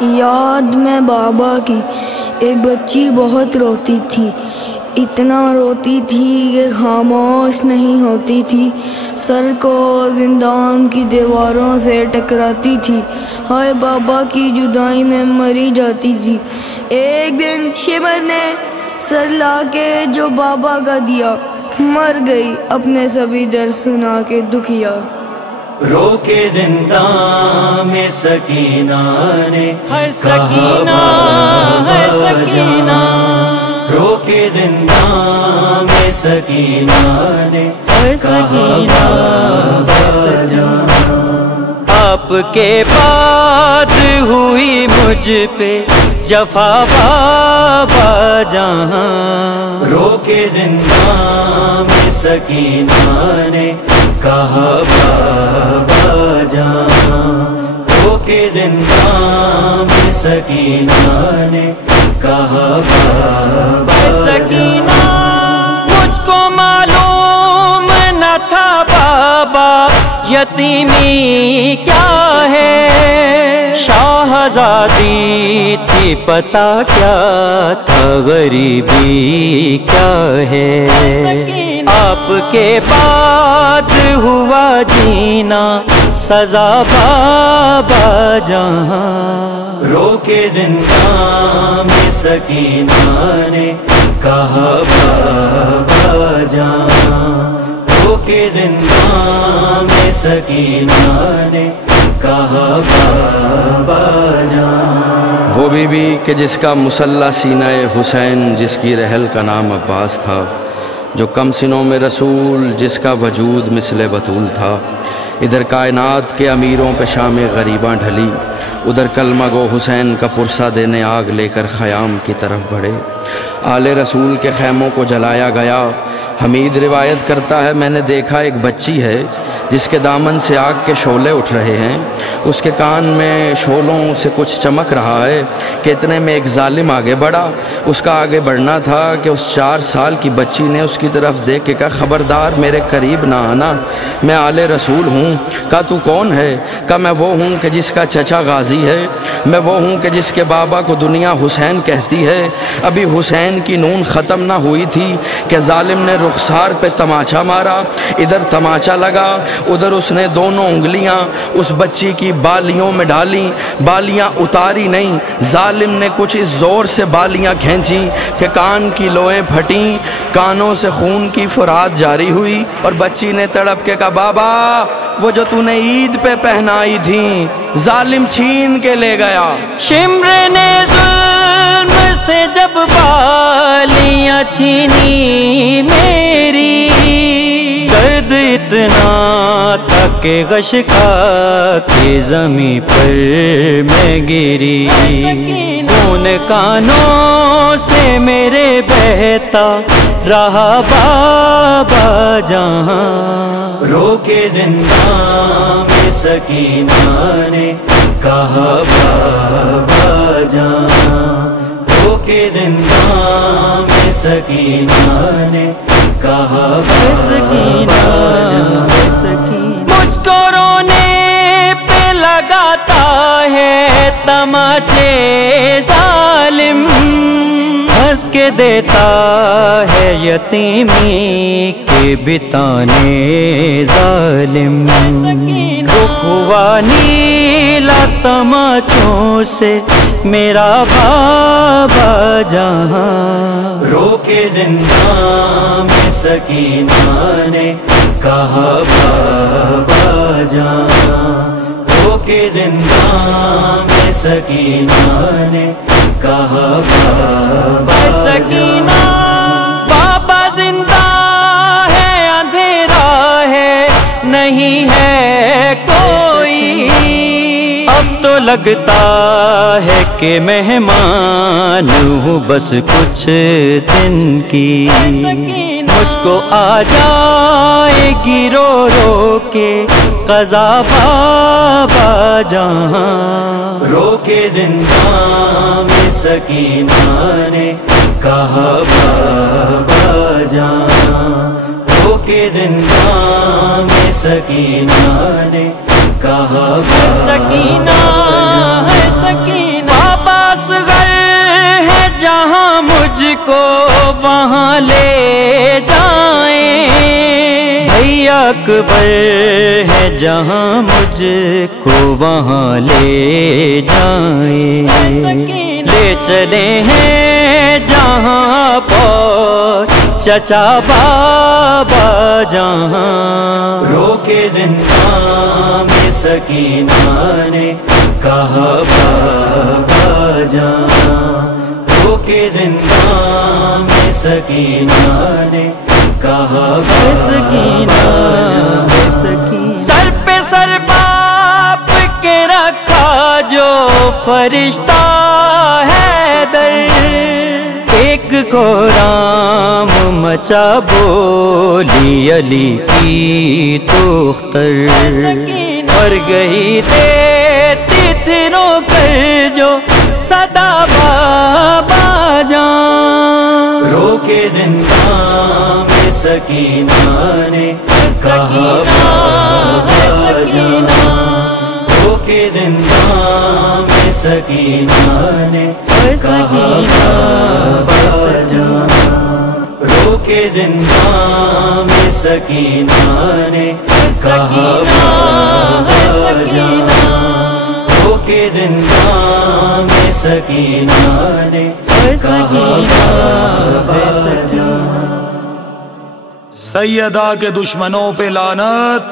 یاد میں بابا کی ایک بچی بہت روتی تھی، اتنا روتی تھی کہ خاموش نہیں ہوتی تھی، سر کو زندان کی دیواروں سے ٹکراتی تھی، ہائے بابا کی جدائی میں مری جاتی تھی۔ ایک دن شمر نے سر لا کے جو بابا کا دیا، مر گئی اپنے سبھی درد سنا کے دکھیا۔ رو کے زندان میں سکینہ نے سکینہ ہے سکینہ، رو کے زندان میں سکینہ نے سکینہ ہے جانا، آپ کے بعد ہوئی مجھ پہ جفا بابا جہاں، رو کے زندان میں سکینہ نے کہا بابا جان، رو کے زندان میں سکینہ نے کہا بابا سکینہ، مجھ کو معلوم نہ تھا بابا یتیمی کیا ہے، شاہزادی تھی پتہ کیا تھا غریبی کیا ہے، آپ کے بعد ہوا جینا سزا بابا جہاں، رو کے زندان میں سکینہ نے کہا بابا جان، رو کے زندان میں سکینہ نے کہا بابا جان۔ وہ بی بی کہ جس کا مسلح سینہ حسین، جس کی رحل کا نام عباس تھا، جو کم سنوں میں رسول، جس کا وجود مثل بطول تھا، ادھر کائنات کے امیروں پہ شام غریباں ڈھلی، ادھر کلمہ گو حسین کا پرسہ دینے آگ لے کر خیام کی طرف بڑھے، آل رسول کے خیموں کو جلایا گیا۔ حمید روایت کرتا ہے، میں نے دیکھا ایک بچی ہے جس کے دامن سے آگ کے شعلے اٹھ رہے ہیں، اس کے کان میں شعلوں سے کچھ چمک رہا ہے کہ اتنے میں ایک ظالم آگے بڑھا، اس کا آگے بڑھنا تھا کہ اس 4 سال کی بچی نے اس کی طرف دیکھ کے کہا، خبردار میرے قریب نہ آنا، میں آل رسول ہوں۔ کہا تو کون ہے؟ کہا میں وہ ہوں کہ جس کا چچا غازی ہے، میں وہ ہوں کہ جس کے بابا کو دنیا حسین کہتی ہے۔ ابھی حسین کی نون ختم نہ ہوئی تھی کہ ظالم نے رخسار پہ تماچا مارا، ادھر تماچا لگا، ادھر اس نے دونوں انگلیاں اس بچی کی بالیوں میں ڈالیں، بالیاں اتاری نہیں، ظالم نے کچھ اس زور سے بالیاں کھینچیں کہ کان کی لوئیں پھٹیں، کانوں سے خون کی فرات جاری ہوئی، اور بچی نے تڑپ کے کہا، بابا وہ جو تو نے عید پہ پہنائی تھی ظالم چھین کے لے گیا۔ شمر نے ظلم سے جب بالیاں چھینی میری، درد اتنا تھا کہ غش کھا کے زمین پر میں گری، خون کانوں سے میرے بہتا رہا بابا جہاں، رو کے زندان میں سکینہ نے کہا بابا جان، رو کے زندان میں سکینہ نے کہا سکینہ مجھ کو رونے پہ لگاتا ہے تماچے ظالم، ہنس کے دیتا ہے یتیمی کے بتانے ظالم، رخ ہوا نیلا تماچوں سے میرا بابا جہاں، رو کے زندان میں سکینہ نے کہا بابا جان، رو کے زندان میں سکینہ نے کہا بابا سکینہ، بابا زندہ ہے اندھیرا ہے نہیں ہے کوئی، اب تو لگتا ہے کہ مہمان ہوں بس کچھ دن کی، مجھ کو آ جائے گی رو رو کے قضا بابا جہاں، رو کے زندان میں سکینہ نے کہا بابا جان، رو کے زندان میں سکینہ نے کہا سکینہ ہے سکینہ، جہاں مجھ کو وہاں لے جائیں، بھیا اکبر ہے جہاں مجھ کو وہاں لے جائیں، لے چلے ہیں جہاں پر چچا بابا جہاں، روکے زندان میں سکینہ نے کہا بابا جان، روکے زندان میں سکینہ نے کہا سکینہ سر پہ سر باپ کے رکھا جو فرشتہ ہے در، ایک کو رام مچا بولی علی کی توختر، اور گئی تھے تتروں کر جو صدا بابا جان، روکے زندان میں سکینہ نے کہا بابا جان، روکے زندان میں سکینہ نے کہا بابا جان، روکے زندان میں سکینہ نے کہا بابا جان، روکے زندان میں سکینہ نے کہا بابا جان۔ سیدہ کے دشمنوں پہ لعنت،